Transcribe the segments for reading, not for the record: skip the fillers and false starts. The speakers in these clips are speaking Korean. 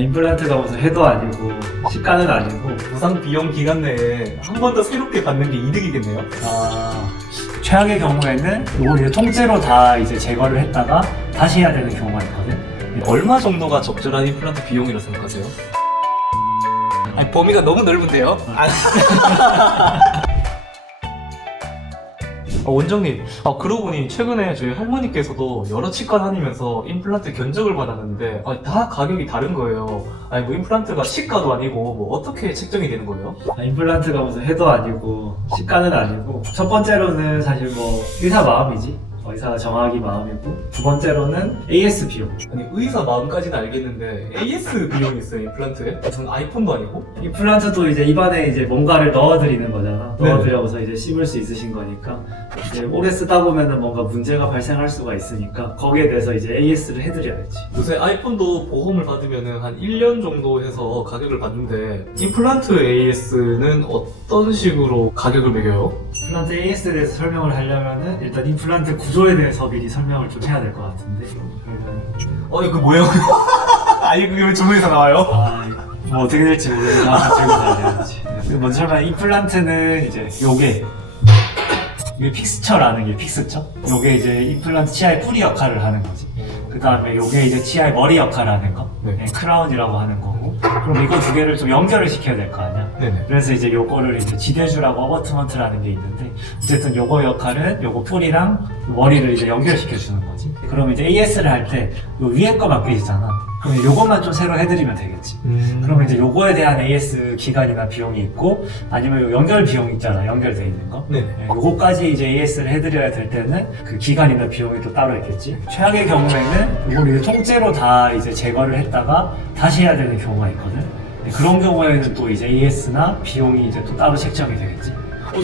임플란트가 무슨 해도 아니고 시가는 아니고 무상 비용 기간 내에 한 번 더 새롭게 받는 게 이득이겠네요. 최악의 경우에는 이걸 이제 통째로 다 이제 제거를 했다가 다시 해야 되는 경우가 있거든. 얼마 정도가 적절한 임플란트 비용이라고 생각하세요? 아니, 범위가 너무 넓은데요? 원장님, 그러고 보니 최근에 저희 할머니께서도 여러 치과 다니면서 임플란트 견적을 받았는데 다 가격이 다른 거예요. 아니 뭐 임플란트가 치과도 아니고 뭐 어떻게 책정이 되는 거예요? 임플란트가 무슨 해도 아니고 시가는 아니고 첫 번째로는 사실 뭐 의사 마음이지. 의사가 정하기 마음이고 두 번째로는 AS 비용. 아니 의사 마음까지는 알겠는데 AS 비용이 있어요 임플란트에? 무슨 아이폰도 아니고? 임플란트도 이제 입안에 이제 뭔가를 넣어드리는 거잖아. 네네. 넣어드려서 이제 씹을 수 있으신 거니까 이제 오래 쓰다 보면은 뭔가 문제가 발생할 수가 있으니까 거기에 대해서 이제 AS를 해드려야지. 요새 아이폰도 보험을 받으면은 한 1년 정도 해서 가격을 받는데 임플란트 AS는 어떤 식으로 가격을 매겨요? 임플란트 AS에 대해서 설명을 하려면은 일단 임플란트 구조에 대해서 미리 설명을 좀 해야 될 것 같은데. 그러면 이거 뭐예요? 아니 그게 왜 조명에서 나와요? 뭐 어떻게 될지 모르겠는데 한번 들고 다녀야지. 먼저 설명. 임플란트는 이제 이게 픽스처라는 게 픽스처? 요게 이제 임플란트 치아의 뿌리 역할을 하는 거지. 그 다음에 요게 이제 치아의 머리 역할을 하는 거. 네. 크라운이라고 하는 거고. 그럼 이거 두 개를 좀 연결을 시켜야 될 거 아니야? 네네. 그래서 이제 요거를 이제 지대주라고 어버트먼트라는 게 있는데, 어쨌든 요거 역할은 요거 풀이랑 머리를 이제 연결시켜 주는 거지. 그럼 이제 AS를 할 때 요 위에 거만 깨지잖아. 그럼 요것만 좀 새로 해드리면 되겠지. 그러면 이제 요거에 대한 AS 기간이나 비용이 있고, 아니면 요 연결 비용 있잖아. 연결돼 있는 거. 네. 요거까지 이제 AS를 해드려야 될 때는 그 기간이나 비용이 또 따로 있겠지. 최악의 경우에는 이걸 이제 통째로 다 이제 제거를 했다가 다시 해야 되는 경우가 있거든. 그런 경우에는 또 이제 AS나 비용이 이제 또 따로 책정이 되겠지.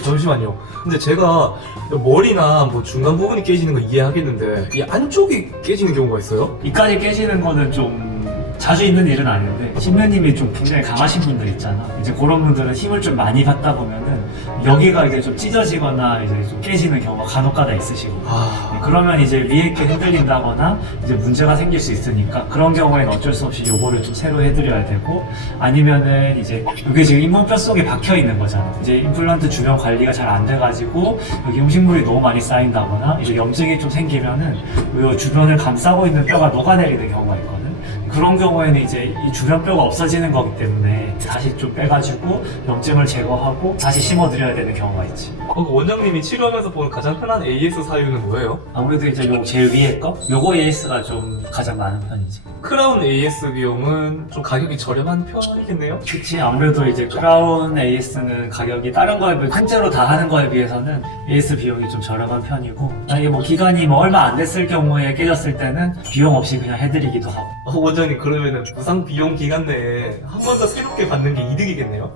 잠시만요. 근데 제가 머리나 뭐 중간 부분이 깨지는 거 이해하겠는데 이 안쪽이 깨지는 경우가 있어요? 이까지 깨지는 거는 좀 자주 있는 일은 아닌데, 심연님이 좀 굉장히 강하신 분들 있잖아. 이제 그런 분들은 힘을 좀 많이 받다 보면은 여기가 이제 좀 찢어지거나 이제 좀 깨지는 경우가 간혹가다 있으시고, 그러면 이제 위에 게 흔들린다거나 이제 문제가 생길 수 있으니까 그런 경우에는 어쩔 수 없이 요거를 좀 새로 해드려야 되고, 아니면은 이제 이게 지금 잇몸뼈 속에 박혀 있는 거잖아. 이제 임플란트 주변 관리가 잘 안 돼가지고 여기 음식물이 너무 많이 쌓인다거나 이제 염증이 좀 생기면은 요 주변을 감싸고 있는 뼈가 녹아내리는 경우가 있거든. 그런 경우에는 이제 이 주변 뼈가 없어지는 거기 때문에 다시 좀 빼가지고 염증을 제거하고 다시 심어드려야 되는 경우가 있지. 원장님이 치료하면서 보는 가장 흔한 AS 사유는 뭐예요? 아무래도 이제 요 제일 위에 거? 요거 AS가 좀 가장 많은 편이지. 크라운 AS 비용은 좀 가격이 저렴한 편이겠네요? 그치. 아무래도 이제 크라운 AS는 가격이 다른 거에 비해 통째로 다 하는 거에 비해서는 AS 비용이 좀 저렴한 편이고, 만약에 뭐 기간이 뭐 얼마 안 됐을 경우에 깨졌을 때는 비용 없이 그냥 해드리기도 하고. 원장님 그러면은 무상 비용 기간 내에 한 번 더 새롭게 받는 게 이득이겠네요?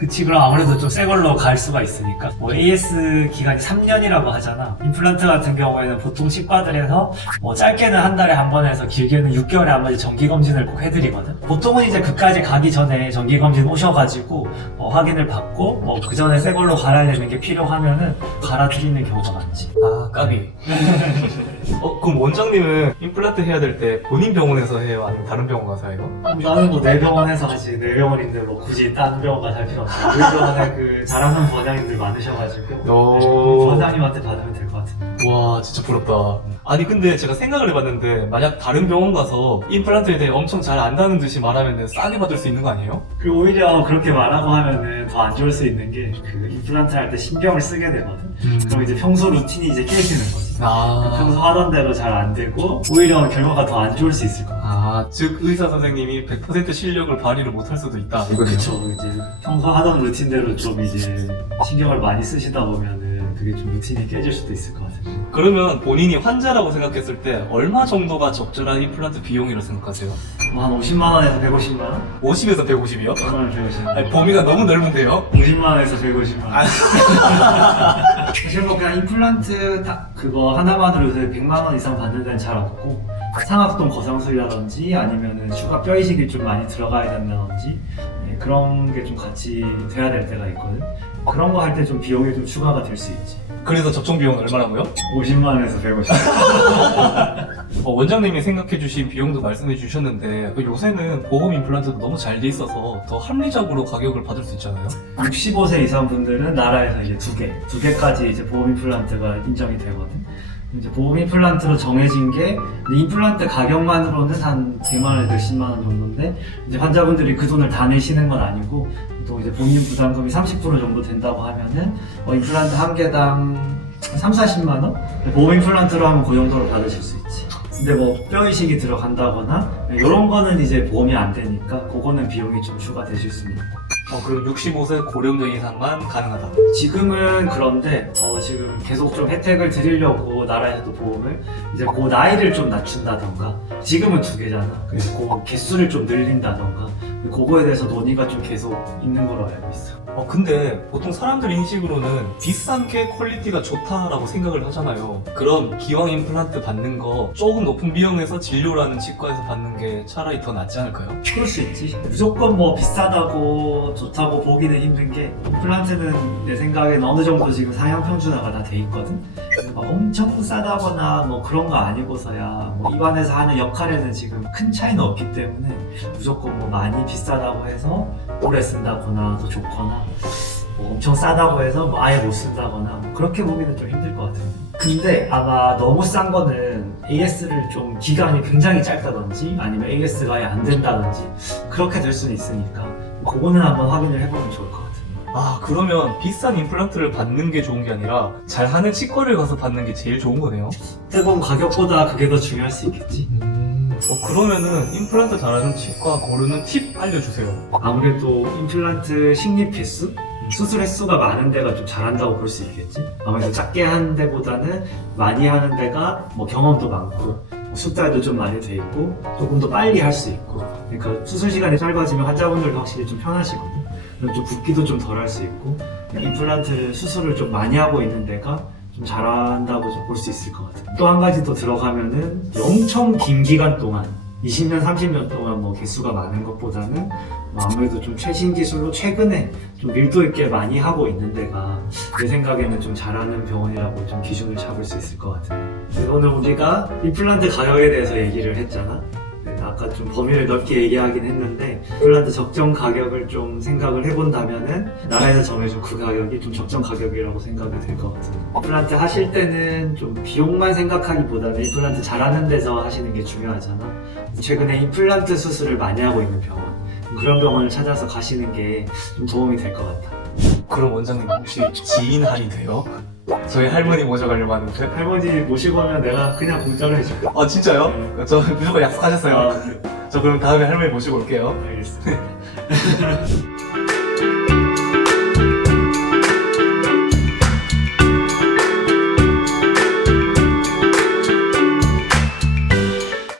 그치. 그럼 아무래도 좀 새 걸로 갈 수가 있으니까. 뭐 AS 기간이 3년이라고 하잖아. 임플란트 같은 경우에는 보통 치과들에서 뭐 짧게는 한 달에 한 번 해서 길게는 6개월에 한 번씩 정기검진을 꼭 해드리거든. 보통은 이제 그까지 가기 전에 정기검진 오셔가지고 확인을 받고 뭐 그 전에 새 걸로 갈아야 되는 게 필요하면은 갈아드리는 경우가 많지. 까비. 그럼 원장님은 임플란트 해야 될 때 본인 병원에서 해요? 아니면 다른 병원 가서 해요? 나는 뭐 내 병원에서 하지. 내 병원인데 뭐 굳이 다른 병원 가서 할 필요 없어. 우리 병원에 그 잘하는 원장님들 많으셔가지고 그 원장님한테 받으면 될 것 같은데. 와 진짜 부럽다. 아니 근데 제가 생각을 해봤는데 만약 다른 병원 가서 임플란트에 대해 엄청 잘 안다는 듯이 말하면 싸게 받을 수 있는 거 아니에요? 그리고 오히려 그렇게 말하고 하면은 더 안 좋을 수 있는 게 그 임플란트 할 때 신경을 쓰게 되거든. 그럼 이제 평소 루틴이 이제 깨지는 거지. 평소 하던 대로 잘 안 되고 오히려 결과가 더 안 좋을 수 있을 거야. 즉 의사 선생님이 100% 실력을 발휘를 못할 수도 있다 이거네요. 그렇죠. 이제 평소 하던 루틴대로 좀 이제 신경을 많이 쓰시다 보면은 그게 좀 루틴이 깨질 수도 있을 것 같아요. 그러면 본인이 환자라고 생각했을 때 얼마 정도가 적절한 임플란트 비용이라고 생각하세요? 뭐 한 50만 원에서 150만 원? 50에서 150이요? 150만 원. 아니 범위가 너무 넓은데요? 50만 원에서 150만 원. 사실 뭐 그냥 임플란트 딱 그거 하나만으로 요새 100만 원 이상 받는 데는 잘 없고, 상악동 거상술이라든지 아니면은 추가 뼈 이식이 좀 많이 들어가야 된다든지 그런 게 좀 같이 돼야 될 때가 있거든. 그런 거 할 때 좀 비용이 좀 추가가 될 수 있지. 그래서 접종 비용은 얼마라고요? 50만 원에서 150만 원. 원장님이 생각해주신 비용도 말씀해주셨는데 요새는 보험 임플란트도 너무 잘 돼 있어서 더 합리적으로 가격을 받을 수 있잖아요. 65세 이상 분들은 나라에서 이제 두 개까지 이제 보험 임플란트가 인정이 되거든. 이제 보험 임플란트로 정해진 게 임플란트 가격만으로는 한 100만 원에서 10만 원 정도인데 이제 환자분들이 그 돈을 다 내시는 건 아니고 또 이제 본인 부담금이 30% 정도 된다고 하면은 임플란트 한 개당 3, 40만 원? 보험 임플란트로 하면 그 정도로 받으실 수 있지. 근데 뭐 뼈 이식이 들어간다거나 이런 거는 이제 보험이 안 되니까 그거는 비용이 좀 추가되실 수 있습니다. 그리고 65세 고령자 이상만 가능하다. 지금은 그런데 지금 계속 좀 혜택을 드리려고 나라에서도 보험을 이제 그 나이를 좀 낮춘다던가 지금은 2개잖아. 그래서 그 개수를 좀 늘린다던가 그거에 대해서 논의가 좀 계속 있는 걸로 알고 있어. 근데 보통 사람들 인식으로는 비싼 게 퀄리티가 좋다라고 생각을 하잖아요. 그럼 기왕 임플란트 받는 거 조금 높은 비용에서 진료라는 치과에서 받는 게 차라리 더 낫지 않을까요? 그럴 수 있지. 무조건 뭐 비싸다고 좋다고 보기는 힘든 게 임플란트는 내 생각엔 어느 정도 지금 상향 평준화가 다 돼 있거든. 엄청 싸다거나 뭐 그런 거 아니고서야 뭐 입안에서 하는 역할에는 지금 큰 차이는 없기 때문에 무조건 뭐 많이 비싸다고 해서 오래 쓴다거나 더 좋거나 뭐 엄청 싸다고 해서 뭐 아예 못 쓴다거나 뭐 그렇게 보기는 좀 힘들 것 같아요. 근데 아마 너무 싼 거는 AS를 좀 기간이 굉장히 짧다든지 아니면 AS가 아예 안 된다든지 그렇게 될 수는 있으니까 그거는 한번 확인을 해보면 좋을 것 같아요. 그러면 비싼 임플란트를 받는 게 좋은 게 아니라 잘하는 치과를 가서 받는 게 제일 좋은 거네요? 어떻게 보면 가격보다 그게 더 중요할 수 있겠지. 그러면은 임플란트 잘하는 치과 고르는 팁 알려주세요. 아무래도 임플란트 식립 횟수? 수술 횟수가 많은 데가 좀 잘한다고 볼 수 있겠지. 아무래도 작게 하는 데보다는 많이 하는 데가 뭐 경험도 많고 숙달도 좀 많이 돼 있고 조금 더 빨리 할 수 있고 그러니까 수술 시간이 짧아지면 환자분들도 확실히 좀 편하시거든. 그럼 좀 붓기도 좀 덜 할 수 있고 임플란트 수술을 좀 많이 하고 있는 데가 좀 잘한다고 좀 볼 수 있을 것 같아요. 또 한 가지 더 들어가면은 엄청 긴 기간 동안 20년, 30년 동안 뭐 개수가 많은 것보다는 뭐 아무래도 좀 최신 기술로 최근에 좀 밀도 있게 많이 하고 있는 데가 내 생각에는 좀 잘하는 병원이라고 좀 기준을 잡을 수 있을 것 같아요. 그래서 오늘 우리가 임플란트 가격에 대해서 얘기를 했잖아. 아까 좀 범위를 넓게 얘기하긴 했는데 임플란트 적정 가격을 좀 생각을 해본다면은 나라에서 정해준 그 가격이 좀 적정 가격이라고 생각이 될 것 같아요. 임플란트 하실 때는 좀 비용만 생각하기보다는 임플란트 잘하는 데서 하시는 게 중요하잖아. 최근에 임플란트 수술을 많이 하고 있는 병원 그런 병원을 찾아서 가시는 게 좀 도움이 될 것 같아. 그럼 원장님 혹시 지인 할인 돼요? 저희 할머니 모셔가려고 하는데. 할머니 모시고 오면 내가 그냥 공짜로 해줄게. 진짜요? 네. 저 무조건 약속하셨어요. 저 그럼 다음에 할머니 모시고 올게요. 알겠습니다.